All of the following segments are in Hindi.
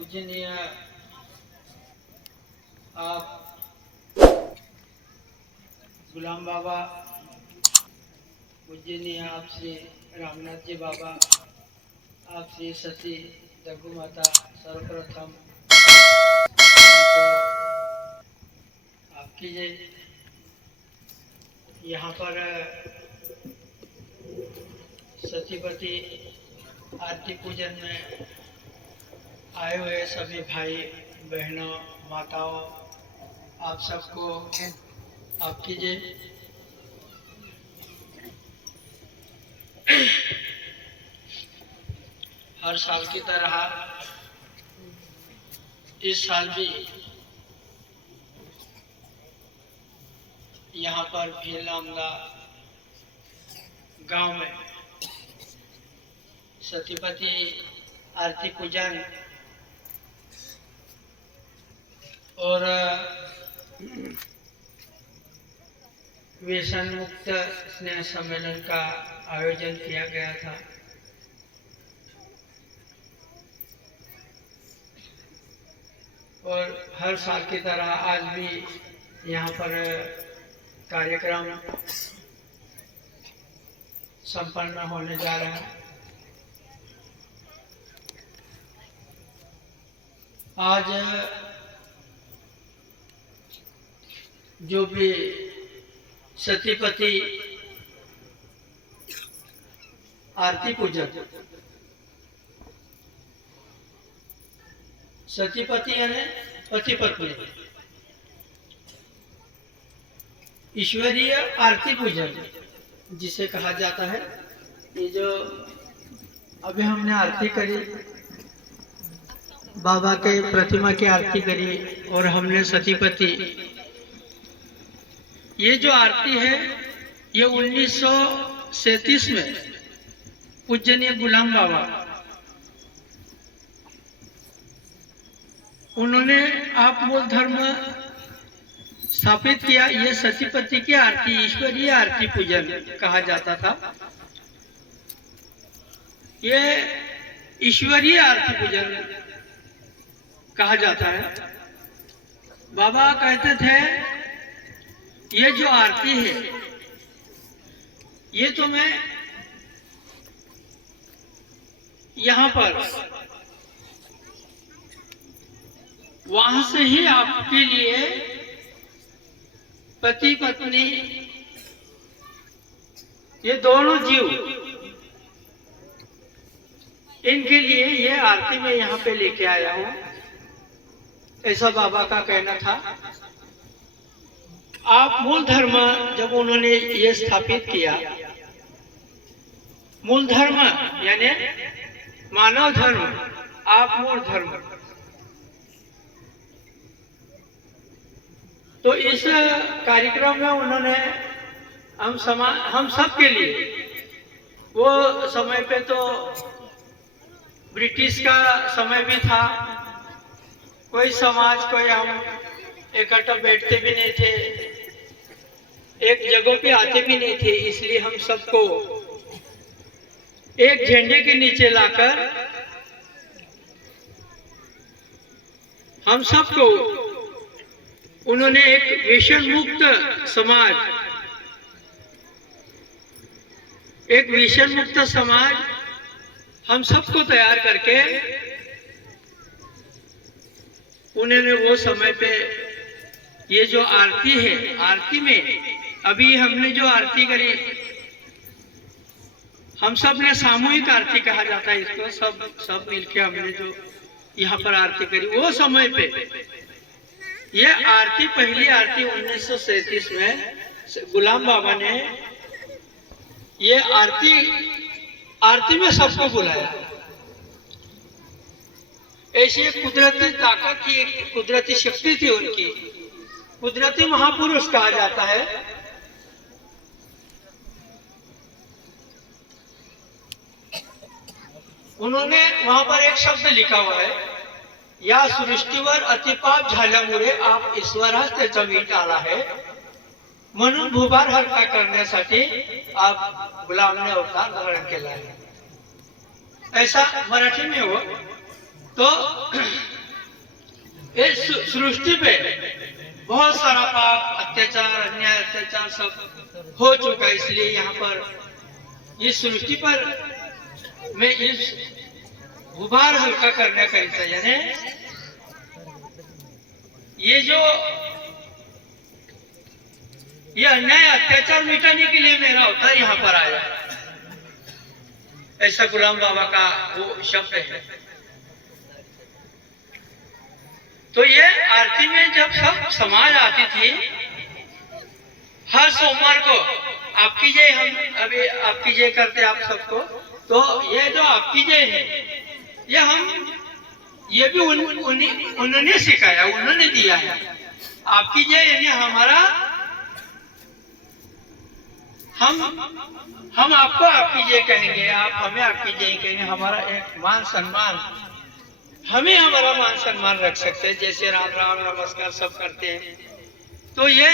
पूजनीय आप गुलाम बाबा, पूजनीय आप श्री रामनाथ जी बाबा, आप श्री सती जग्गू माता, सर्वप्रथम उनको आपकी जय। यहाँ पर सतीपति आरती पूजन में आए हुए सभी भाई बहनों माताओं, आप सबको आपकी जय। हर साल की तरह इस साल भी यहाँ पर भीलामदा गांव में सतीपति आरती पूजन और व्यसन मुक्त स्नेह सम्मेलन का आयोजन किया गया था। और हर साल की तरह आज भी यहाँ पर कार्यक्रम संपन्न होने जा रहा है। आज जो भी सतीपति आरती पूजन, सतीपति यानी पति पत्नी, ईश्वरीय आरती पूजन जिसे कहा जाता है। ये जो अभी हमने आरती करी, बाबा के प्रतिमा की आरती करी और हमने सतीपति, ये जो आरती है ये 1937 में पूजनीय गुलाम बाबा उन्होंने आप मूल धर्म स्थापित किया। ये सतीपति की आरती ईश्वरीय आरती पूजन कहा जाता था। ये ईश्वरीय आरती पूजन कहा जाता है। बाबा कहते थे ये जो आरती है ये तो मैं यहाँ पर वहां से ही आपके लिए पति पत्नी ये दोनों जीव, इनके लिए ये आरती मैं यहाँ पे लेके आया हूँ, ऐसा बाबा का कहना था। आप मूल धर्म जब उन्होंने ये स्थापित किया, मूल धर्म यानी मानव धर्म, आप मूल धर्म, तो इस कार्यक्रम में उन्होंने हम सब के लिए, वो समय पे तो ब्रिटिश का समय भी था, कोई समाज कोई हम इकट्ठा बैठते भी नहीं थे, एक जगह पे आते भी नहीं थे। इसलिए हम सबको एक झंडे के नीचे लाकर हम सबको उन्होंने एक व्यसन मुक्त समाज, एक व्यसन मुक्त समाज हम सबको तैयार करके उन्होंने वो समय पे ये जो आरती है, आरती में अभी हमने जो आरती करी, हम सब ने सामूहिक आरती कहा जाता है इसको, सब मिलके हमने जो यहाँ पर आरती करी, वो समय पे ये आरती, पहली आरती 1937 में गुलाम बाबा ने ये आरती में सबको बुलाया। ऐसी एक कुदरती ताकत थी, एक कुदरती शक्ति थी उनकी, कुदरती महापुरुष कहा जाता है। उन्होंने वहां पर एक शब्द लिखा हुआ है, या सृष्टीवर अतिपाप झाल्यामुळे आप ईश्वरास त्याचा मीठ आला है, म्हणून भूभार हलका करण्यासाठी आप गुलामने अवतार धारण केला है। ऐसा मराठी में हो तो इस सृष्टि पे बहुत सारा पाप, अत्याचार, अन्याय, अत्याचार सब हो चुका है। इसलिए यहाँ पर इस सृष्टि पर मैं इस गुबार हल्का करने का हिस्सा, यानी ये अन्याय अत्याचार मिटाने के लिए मेरा अवतार यहाँ पर आया। ऐसा गुलाम बाबा का वो शब्द है। तो ये आरती में जब सब समाज आती थी हर सोमवार को, आपकी जय, हम अभी आपकी जय करते आप सबको, तो ये जो आपकी जय है ये भी उन्होंने सिखाया, उन्होंने दिया है। आपकी जय यानी हमारा, हम आपको आपकी जय कहेंगे, आप हमें आपकी जय कहेंगे। हमारा एक मान सम्मान, हमें हमारा मान सम्मान रख सकते हैं, जैसे राम राम नमस्कार सब करते हैं। तो ये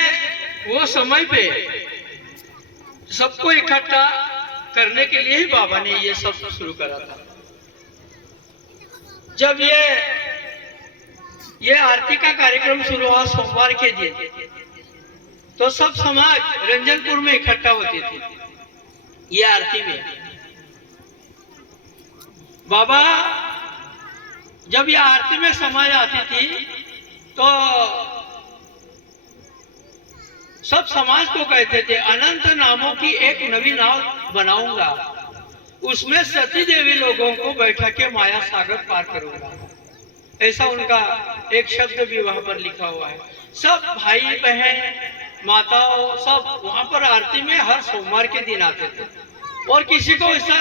वो समय पे सबको इकट्ठा करने के लिए ही बाबा ने ये सब शुरू करा था। जब ये आरती का कार्यक्रम शुरू हुआ सोमवार के दिन, तो सब समाज रंजनपुर में इकट्ठा होती थी ये आरती में। बाबा जब ये आरती में समाज आती थी तो सब समाज को कहते थे, अनंत नामों की एक नवी नाव बनाऊंगा, उसमें सती देवी लोगों को बैठा के माया सागर पार करूंगा। ऐसा उनका एक शब्द भी वहां पर लिखा हुआ है। सब भाई बहन माताओं सब वहां पर आरती में हर सोमवार के दिन आते थे। और किसी को ऐसा,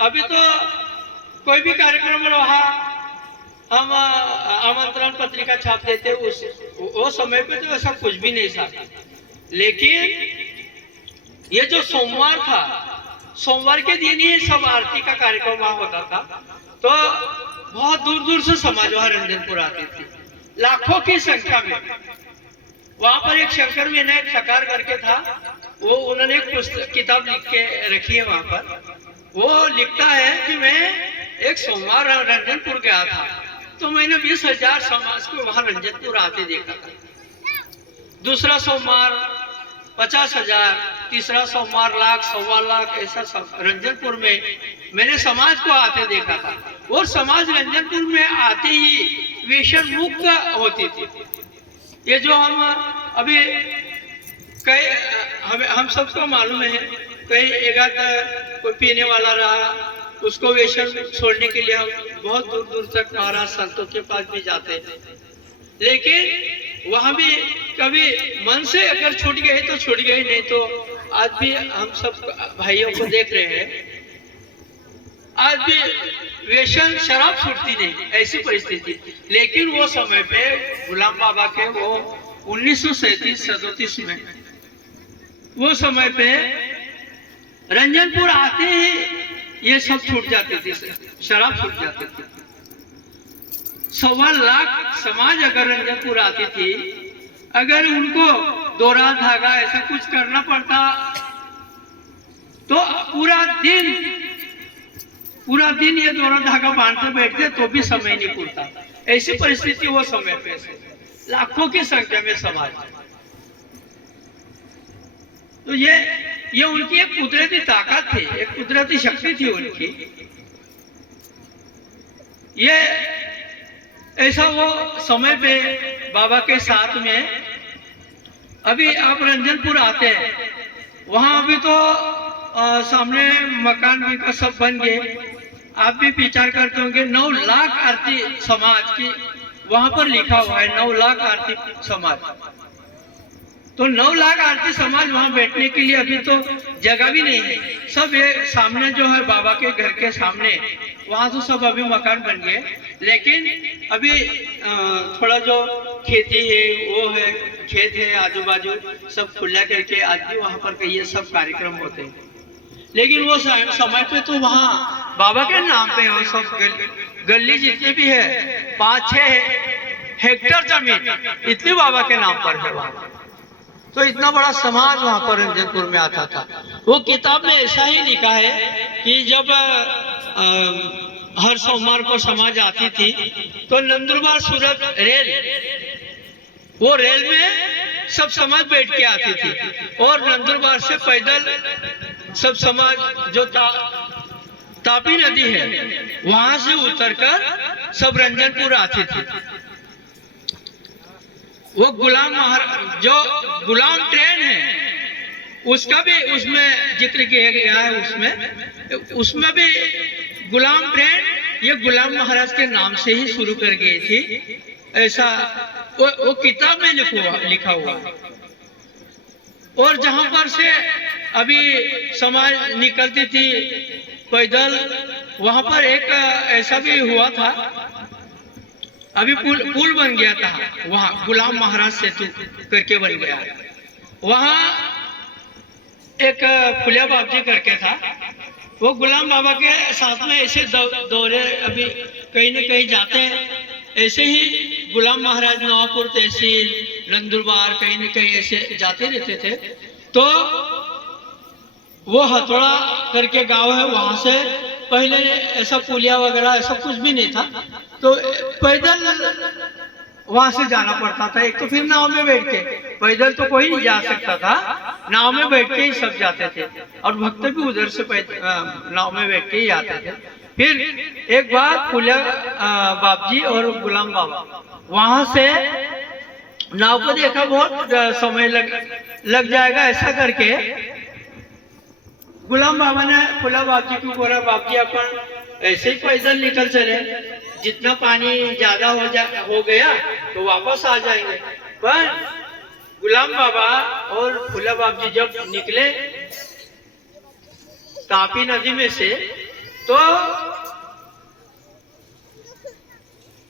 अभी तो कोई भी कार्यक्रम रहा हम आमंत्रण पत्रिका छाप देते, वो समय पे तो ऐसा कुछ भी नहीं था। लेकिन ये जो सोमवार था, सोमवार के दिन ही सब आरती का कार्यक्रम वहां होता था। तो बहुत दूर दूर से समाज वहां रंजनपुर आती थी, लाखों की संख्या में। वहां पर एक शंकर विनायक सकार करके था, वो उन्होंने एक पुस्तक किताब लिख के रखी है वहां पर। वो लिखता है कि मैं एक सोमवार रंजनपुर गया था, तो मैंने 20,000 समाज को वहां रंजनपुर आते देखा था। दूसरा सोमवार 50,000, तीसरा सोमवार लाख, 1.25 लाख, ऐसा सब रंजनपुर में मैंने समाज को आते देखा था। और समाज रंजनपुर में आते ही व्यसन मुक्त होती थी। ये जो हम अभी कई हम सबको मालूम है, कई एकाध कोई पीने वाला रहा, उसको व्यसन छोड़ने के लिए हम बहुत दूर दूर तक महाराज संतों के पास भी जाते हैं। लेकिन वहां भी कभी मन से अगर छूट गए तो छूट गए, नहीं तो आज भी हम सब भाइयों को देख रहे हैं, आज भी व्यसन शराब छूटती नहीं, ऐसी परिस्थिति। लेकिन वो समय पे गुलाम बाबा के वो 1937-37 में वो समय पे रंजनपुर आते ही ये सब छूट जाते थे, शराब छूट जाती थी। 1.25 लाख समाज अगर रंजनपुर आती थी, अगर उनको दोरा धागा ऐसा कुछ करना पड़ता तो पूरा दिन ये दोरा धागा बांधते बैठते तो भी समय नहीं पूरता। ऐसी परिस्थिति वो समय पे लाखों की संख्या में समाज। तो ये उनकी एक कुदरती ताकत थी, एक कुदरती शक्ति थी उनकी। ये ऐसा वो समय पे बाबा के साथ में अभी आप रंजनपुर आते हैं, वहां अभी तो सामने मकान भी का सब बन गए। आप भी विचार करते होंगे 9 लाख आरती समाज की वहां पर लिखा हुआ है, 9 लाख आरती समाज। तो 9 लाख आरती समाज वहां बैठने के लिए अभी तो जगह भी नहीं है। सब ये सामने जो है बाबा के घर के सामने, वहां तो सब अभी मकान बन गए। लेकिन अभी थोड़ा जो खेती है वो है, खेत है आजू बाजू सब खुला करके आज भी वहां पर ये सब कार्यक्रम होते हैं। लेकिन वो समय पे तो वहाँ बाबा के नाम पे वो सब गली जितने भी है 5-6 हेक्टेयर जमीन इतनी बाबा के नाम पर है वहाँ। तो इतना बड़ा समाज वहां पर रंजनपुर में आता था। वो किताब में ऐसा ही लिखा है कि जब हर सोमवार को समाज आती थी, तो नंदुरबार सूरत रेल, वो रेल में सब समाज बैठ के आती थी और नंदुरबार से पैदल सब समाज जो तापी नदी है वहां से उतरकर सब रंजनपुर आती थी। वो जो गुलाम ट्रेन है उसका भी उसमें जिक्र किया गया है। उसमें भी गुलाम ट्रेन ये गुलाम महाराज के नाम से ही शुरू कर गई थी, ऐसा वो किताब में लिखा हुआ है। और जहां पर से अभी समाज निकलती थी पैदल, वहां पर एक ऐसा भी हुआ था, अभी पुल बन गया था वहां, गुलाम महाराज सेतु करके बन गया। वहां एक फुलिया बाबजी करके था, वो गुलाम बाबा के साथ में ऐसे दौरे अभी कहीं न कहीं जाते हैं, ऐसे ही गुलाम महाराज नवापुर तहसील नंदुरबार कहीं न कहीं ऐसे जाते रहते थे। तो वो हथौड़ा करके गांव है, वहां से पहले ऐसा पुलिया वगैरह ऐसा कुछ भी नहीं था, तो पैदल वहां से जाना पड़ता था। एक तो फिर नाव में बैठ के, पैदल तो कोई नहीं जा सकता था, नाव में बैठ के ही सब जाते थे और भक्त भी उधर से नाव में बैठ के ही आते थे। फिर एक बार फुलिया बाबजी और गुलाम बाबा वहां से नाव को देखा, बहुत समय लग जाएगा ऐसा करके गुलाम बाबा ने फुलिया बाबजी को बोला, बाबजी अपन ऐसे ही पैदल निकल चले, जितना पानी ज्यादा हो गया तो वापस आ जाएंगे। पर गुलाम बाबा और फुलिया बाबजी जब निकले तापी नदी में से, तो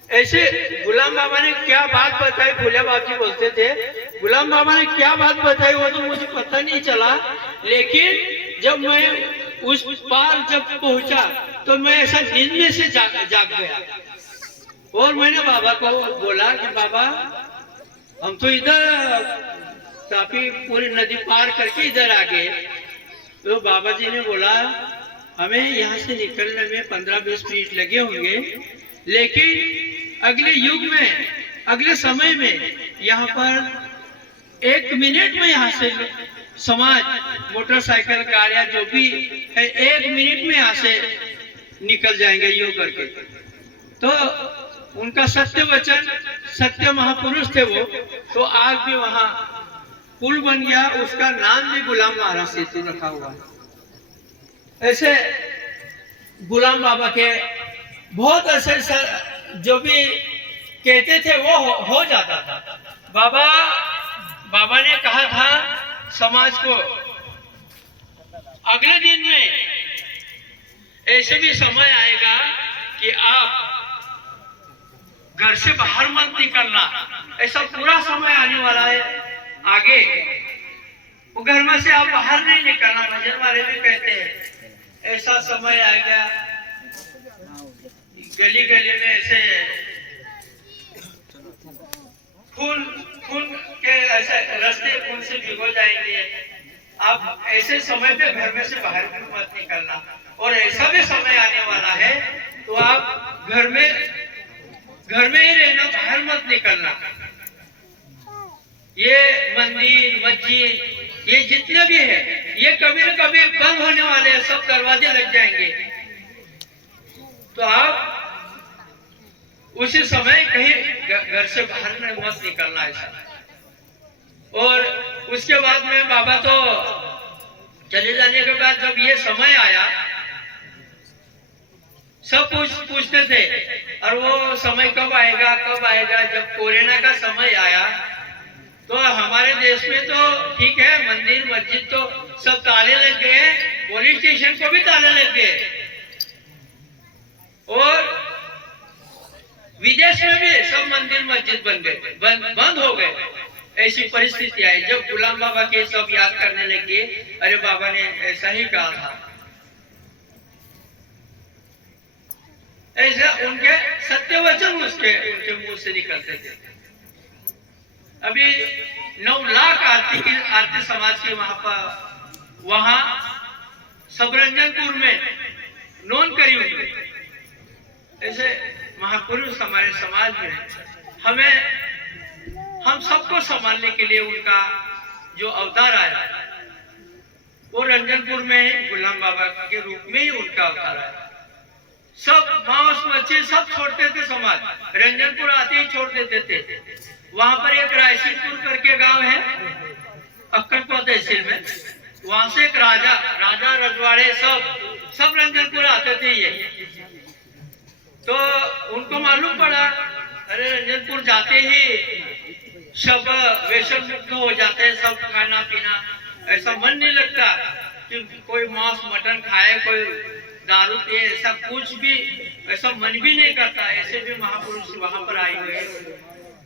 ऐसे गुलाम बाबा ने क्या बात बताई, फुलिया बाबजी बोलते थे गुलाम बाबा ने क्या बात बताई वो तो मुझे पता नहीं चला, लेकिन जब मैं उस पार जब पहुंचा तो मैं ऐसा नींद में से जाग गया और मैंने बाबा को बोला कि बाबा हम तो इधर तापी पूरी नदी पार करके इधर आ गए। तो बाबा जी ने बोला हमें यहाँ से निकलने में 15-20 मिनट लगे होंगे, लेकिन अगले युग में अगले समय में यहाँ पर 1 मिनट में यहाँ से समाज मोटरसाइकिल कार या जो भी है 1 मिनट में यहाँ से निकल जाएंगे यूं करके। तो उनका सत्य वचन, सत्य महापुरुष थे वो, तो आज भी वहां पुल बन गया, उसका नाम भी गुलाम महाराज सेतु रखा हुआ है। ऐसे गुलाम बाबा के बहुत ऐसे जो भी कहते थे वो हो जाता था। बाबा ने कहा था समाज को, अगले दिन में ऐसे भी समय आएगा कि आप घर से बाहर मत निकलना, ऐसा पूरा समय आने वाला है आगे, वो घर में से आप बाहर नहीं निकलना। भजन वाले भी कहते हैं ऐसा समय आएगा, गली गली में ऐसे खून के ऐसे रास्ते खून से भिगो जाएंगे। आप ऐसे समय पे घर में से बाहर भी मत निकलना, और ऐसा भी समय आने वाला है तो आप घर में ही रहना, बाहर मत निकलना। ये मंदिर मस्जिद ये जितने भी है ये कभी न कभी बंद होने वाले हैं, सब दरवाजे लग जाएंगे। तो आप उसी समय कहीं घर से बाहर मत निकलना ऐसा। और उसके बाद में बाबा तो चले जाने के बाद जब ये समय आया सब पूछते थे, और वो समय कब आएगा। जब कोरोना का समय आया तो हमारे देश में तो ठीक है, मंदिर मस्जिद तो सब ताले लग गए, पुलिस स्टेशन को भी ताले लग गए, और विदेश में भी सब मंदिर मस्जिद बंद हो गए। ऐसी परिस्थिति आई जब गुलाम बाबा के सब याद करने लगे, अरे बाबा ने ऐसा ही कहा था। ऐसा उनके सत्य वचन उनके मुंह से निकलते थे। अभी 9 लाख आरती समाज के वहां सबरंजनपुर में नोन करी हुई, ऐसे महापुरुष हमारे समाज में हम सबको संभालने के लिए उनका जो अवतार आया वो रंजनपुर में गुलाम बाबा के रूप में ही उनका अवतार आया। सब मांस मच्छी सब छोड़ते थे, समाज रंजनपुर आते ही छोड़ देते थे। वहां पर एक रायसिंहपुर करके गांव है अक्कड़पुर तहसील में, वहां से एक राजा रजवाड़े सब रंजनपुर आते थे। ये तो उनको मालूम पड़ा, अरे रंजनपुर जाते ही सब व्यसन मुक्त हो जाते हैं, सब खाना पीना ऐसा मन नहीं लगता कि कोई मांस मटन खाए, कोई दारू पिए, ऐसा कुछ भी ऐसा मन भी नहीं करता। ऐसे भी महापुरुष वहां पर आए हुए।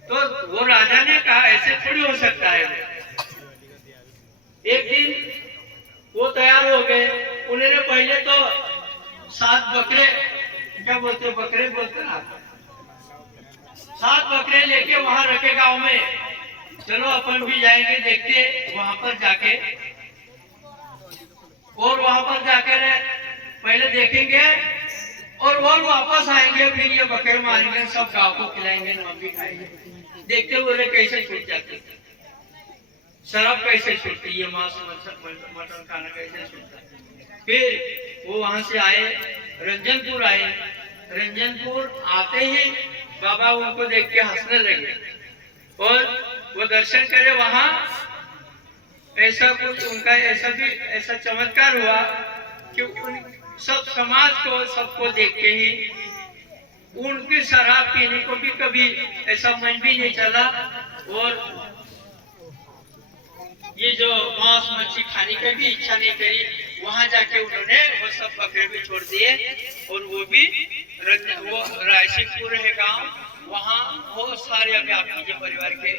तो वो राजा ने कहा ऐसे थोड़ी हो सकता है। एक दिन वो तैयार हो गए। उन्होंने पहले तो 7 बकरे, क्या बोलते बकरे बोलते ना, 7 बकरे लेके वहां रखे गांव में। चलो अपन भी जाएंगे, देखते वहां पर जाके, और वहां पर जाकर पहले देखेंगे और वो वापस आएंगे, फिर ये बकरे मारेंगे, सब गांव को खिलाएंगे, हम भी खाएंगे। देखते हुए कैसे छूट जाते, शराब कैसे छूटती, ये मांस मटन खाना कैसे छूटता। फिर वो वहां से आए, रंजनपुर आए। रंजनपुर आते ही बाबा उनको देख के हंसने लगे और वो दर्शन करे। वहां ऐसा कुछ उनका ऐसा चमत्कार हुआ कि सब समाज को सबको देख के ही उनकी शराब पीने को भी कभी ऐसा मन भी नहीं चला, और ये जो मांस मच्छी खाने की भी इच्छा नहीं करी। वहां जाके उन्होंने वो सब बकरे भी छोड़ दिए, और वो भी वो रायसिंहपुर है गांव, वहां बहुत सारे अभी आपके जो परिवार के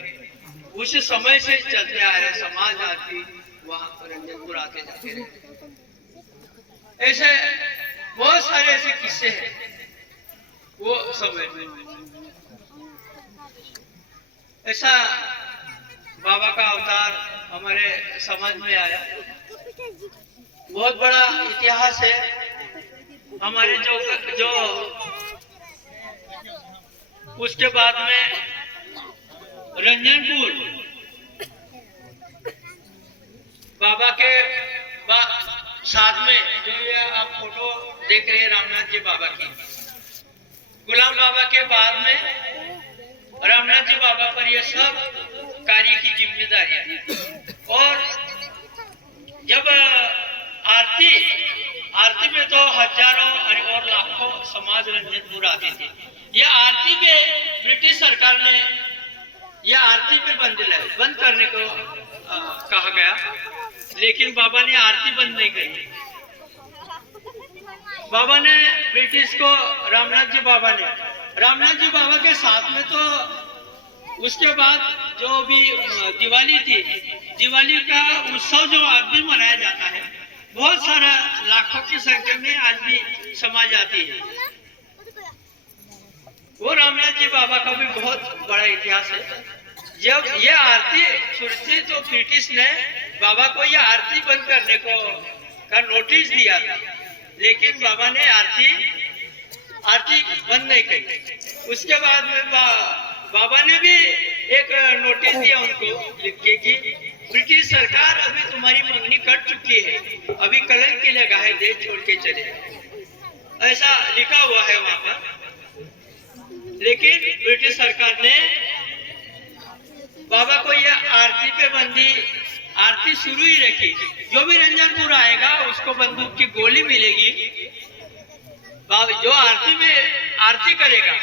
उस समय से चलते आ रहे समाज आती वहां रंजनपुर आते जाते रहे। ऐसे बहुत सारे ऐसे किस्से हैं वो समय में। ऐसा बाबा का अवतार हमारे समाज में आया। बहुत बड़ा इतिहास है हमारे जो उसके बाद में रंजनपुर बाबा के साथ में जो ये आप फोटो देख रहे हैं रामनाथ जी बाबा की, गुलाम बाबा के बाद में रामनाथ जी बाबा पर ये सब कार्य की जिम्मेदारी है। और जब आरती में तो हजारों और लाखों समाज रंजनपुर आते थे। ये आरती पे ब्रिटिश सरकार ने यह आरती पे बंद करने को कहा गया, लेकिन बाबा ने आरती बंद नहीं करी। बाबा ने ब्रिटिश को रामनाथ जी बाबा के साथ में तो उसके बाद जो भी दिवाली थी, दिवाली का उत्सव जो आज भी मनाया जाता है, बहुत सारा लाखों की संख्या में आज भी समाज आती है। वो रामनाथ जी बाबा का भी बहुत बड़ा इतिहास है। जब ये आरती शुरू थी तो ब्रिटिश ने बाबा को ये आरती बंद करने का नोटिस दिया था, लेकिन बाबा ने आरती बंद नहीं करी। उसके बाद में बाबा ने भी एक नोटिस दिया उनको लिख के कि ब्रिटिश सरकार अभी तुम्हारी मंगनी कर चुकी है, अभी कलंक की लगा है, देश छोड़ के चले, ऐसा लिखा हुआ है वहां पर। लेकिन ब्रिटिश सरकार ने बाबा को यह आरती पे आरती शुरू ही रखी। जो भी रंजनपुर आएगा उसको बंदूक की गोली मिलेगी, जो आरती में आरती करेगा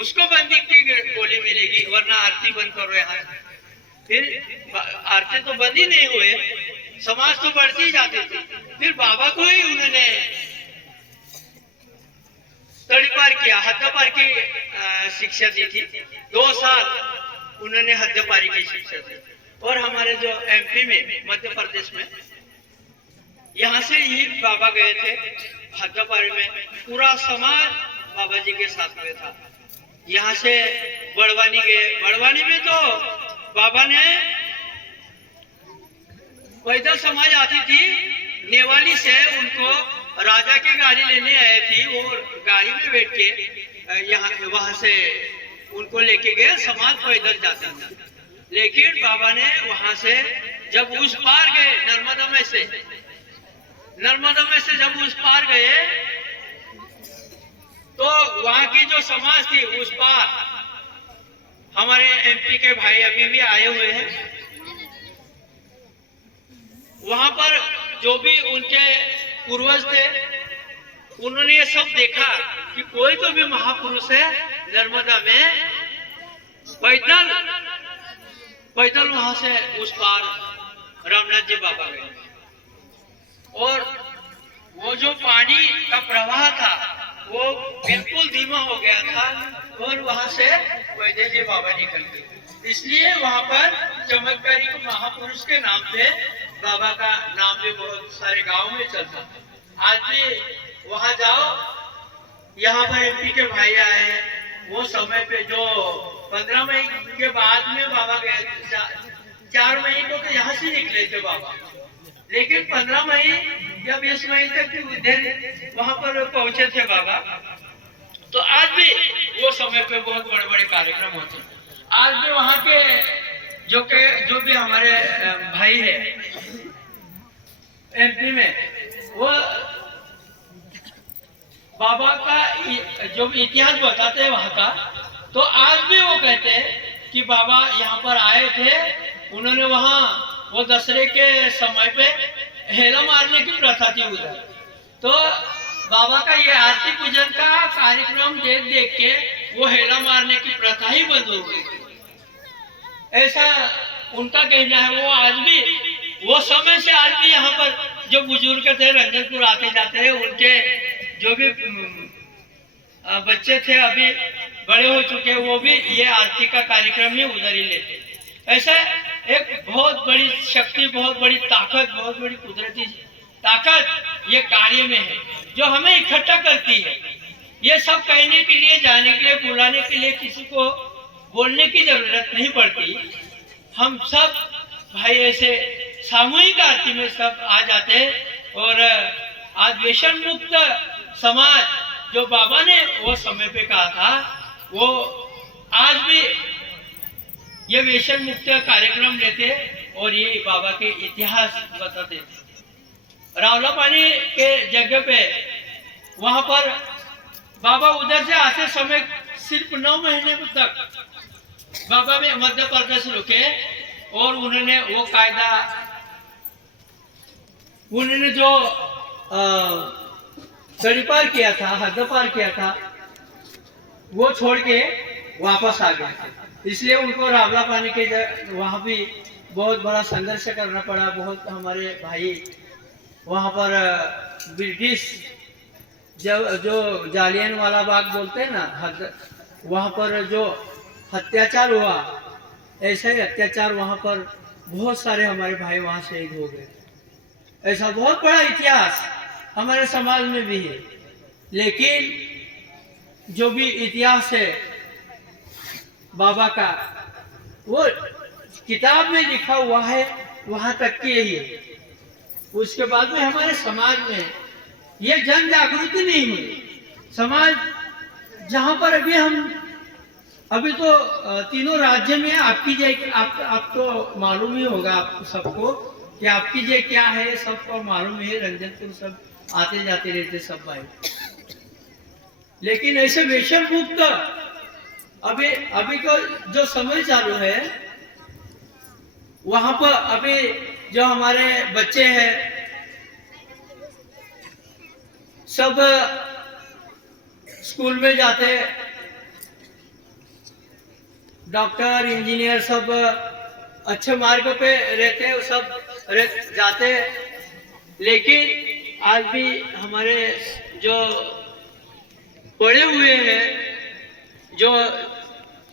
उसको बंदूक की गोली मिलेगी, वरना आरती बंद करो यहाँ। फिर आरती तो बंद ही नहीं हुए, समाज तो बढ़ती ही जाती थी। फिर बाबा को ही उन्होंने तड़ीपार किया, हद्दपार की शिक्षा दी थी। 2 साल उन्होंने हद्दपारी की शिक्षा दी। और हमारे जो एमपी में, मध्य प्रदेश में, यहाँ से ही बाबा गए थे हद्दपारी में। पूरा समाज बाबा जी के साथ में था। यहाँ से बड़वानी गए, बड़वानी में तो बाबा ने पैदल समाज आती थी नेवाली से, उनको राजा की गाड़ी लेने आए थी, वो गाड़ी में बैठ के यहाँ वहां से उनको लेके गए, समाज पैदल जाता था। लेकिन बाबा ने वहां से जब उस पार गए, नर्मदा में से जब उस पार गए तो वहां की जो समाज थी उस पार हमारे एमपी के भाई अभी भी आए हुए हैं। वहां पर जो भी उनके पूर्वज थे उन्होंने ये सब देखा कि कोई तो भी महापुरुष है नर्मदा में पैदल वहां से उस पार रामनाथ जी बाबा गए, और वो जो पानी का प्रवाह था वो बिल्कुल धीमा हो गया था, और वहां से वैद्य जी बाबा निकल गए। इसलिए वहां पर चमत्कारी महापुरुष के नाम से बाबा का नाम भी बहुत सारे गांव में चलता। आज भी वहां जाओ, यहाँ पर एमपी के भाई आए हैं, वो समय पे जो 15 मई के बाद में बाबा गए, 4 मई को तो यहाँ से निकले थे बाबा, लेकिन 15 मई या 20 मई तक इधर वहां पर पहुंचे थे बाबा। तो आज भी वो समय पे बहुत बड़े बड़े कार्यक्रम होते हैं। आज भी वहां के जो भी हमारे भाई है एमपी में, वो बाबा का जो इतिहास बताते हैं वहां का, तो आज भी वो कहते हैं कि बाबा यहाँ पर आए थे, उन्होंने वहां वो दशहरे के समय पे हेला मारने की प्रथा थी उधर, तो बाबा का ये आरती पूजन का कार्यक्रम देख देख के वो हेला मारने की प्रथा ही बंद हो गई, ऐसा उनका कहना है। वो आज भी वो समय से आज भी यहाँ पर जो बुजुर्ग थे रंजनपुर आते जाते रहे, उनके जो भी बच्चे थे अभी बड़े हो चुके, वो भी ये आरती का कार्यक्रम ही उधर ही लेते। ऐसा एक बहुत बड़ी शक्ति, बहुत बड़ी ताकत, बहुत बड़ी कुदरती ताकत ये कार्य में है जो हमें इकट्ठा करती है। ये सब कहने के लिए, जाने के लिए, बुलाने के लिए किसी को बोलने की जरूरत नहीं पड़ती। हम सब भाई ऐसे सामूहिक आरती में सब आ जाते हैं, और आज व्यसन मुक्त समाज जो बाबा ने वो समय पे कहा था, वो आज भी ये व्यसन मुक्त कार्यक्रम लेते और ये बाबा के इतिहास बताते। रावलापानी के जगह पे वहां पर बाबा उधर से आते समय सिर्फ 9 महीने तक बाबा में मध्य प्रदेश रुके, और उन्होंने वो कायदा, उन्होंने जो सड़ी पार किया था, हद पार किया था, वो छोड़ के वापस आ गए। इसलिए उनको रावलापानी के वहां भी बहुत बड़ा संघर्ष करना पड़ा। बहुत हमारे भाई वहां पर ब्रिटिश जो जालियनवाला बाग बोलते हैं ना, वहां पर जो अत्याचार हुआ, ऐसे ही अत्याचार वहां पर बहुत सारे हमारे भाई वहां शहीद हो गए। ऐसा बहुत बड़ा इतिहास हमारे समाज में भी है, लेकिन जो भी इतिहास है बाबा का, वो किताब में लिखा हुआ है, वहां तक के ही है। उसके बाद में हमारे समाज में ये जन जागृति नहीं हुई। समाज जहां पर अभी तो तीनों राज्य में आपकी जय, आप तो मालूम ही होगा आप सबको कि आपकी जय क्या है, सबको मालूम है। रंजनपुर सब आते जाते रहते सब भाई, लेकिन ऐसे व्यसन मुक्त अभी को जो समय चालू है, वहां पर अभी जो हमारे बच्चे हैं सब स्कूल में जाते, डॉक्टर इंजीनियर सब अच्छे मार्ग पे रहते, सब जाते। लेकिन आज भी हमारे जो पढ़े हुए हैं, जो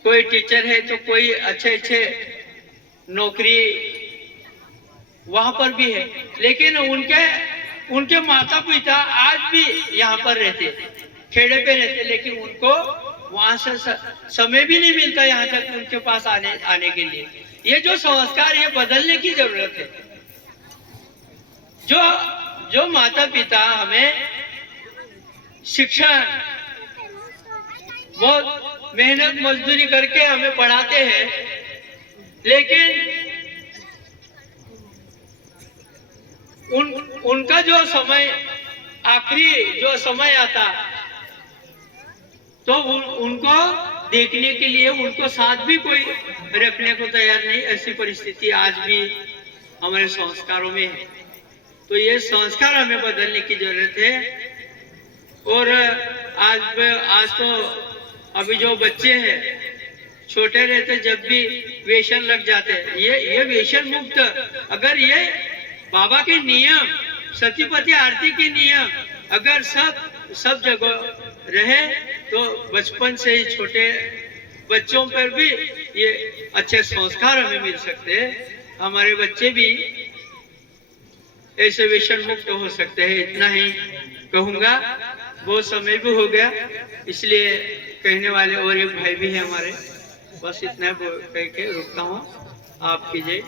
कोई टीचर है तो कोई अच्छे नौकरी वहां पर भी है, लेकिन उनके माता पिता आज भी यहाँ पर रहते, खेड़े पे रहते, लेकिन उनको वहां से समय भी नहीं मिलता यहाँ तक उनके पास आने के लिए। ये जो संस्कार, ये बदलने की जरूरत है। जो जो माता पिता हमें शिक्षा बहुत मेहनत मजदूरी करके हमें पढ़ाते हैं, लेकिन उनका जो समय, आखिरी जो समय आता, तो उनको देखने के लिए उनको साथ भी कोई रखने को तैयार नहीं। ऐसी परिस्थिति आज भी हमारे संस्कारों में है। तो ये संस्कार हमें बदलने की जरूरत है। और आज तो अभी जो बच्चे हैं छोटे रहते, जब भी व्यसन लग जाते हैं, ये व्यसन मुक्त, अगर ये बाबा के नियम, सतीपति आरती के नियम अगर सब जगह रहे, तो बचपन से ही छोटे बच्चों पर भी ये अच्छे संस्कार हमें मिल सकते हैं। हमारे बच्चे भी ऐसे व्यसन मुक्त हो सकते हैं। इतना ही कहूँगा, बहुत समय भी हो गया, इसलिए कहने वाले और एक भाई भी है हमारे, बस इतना कह के रुकता हूँ। आपकी जय।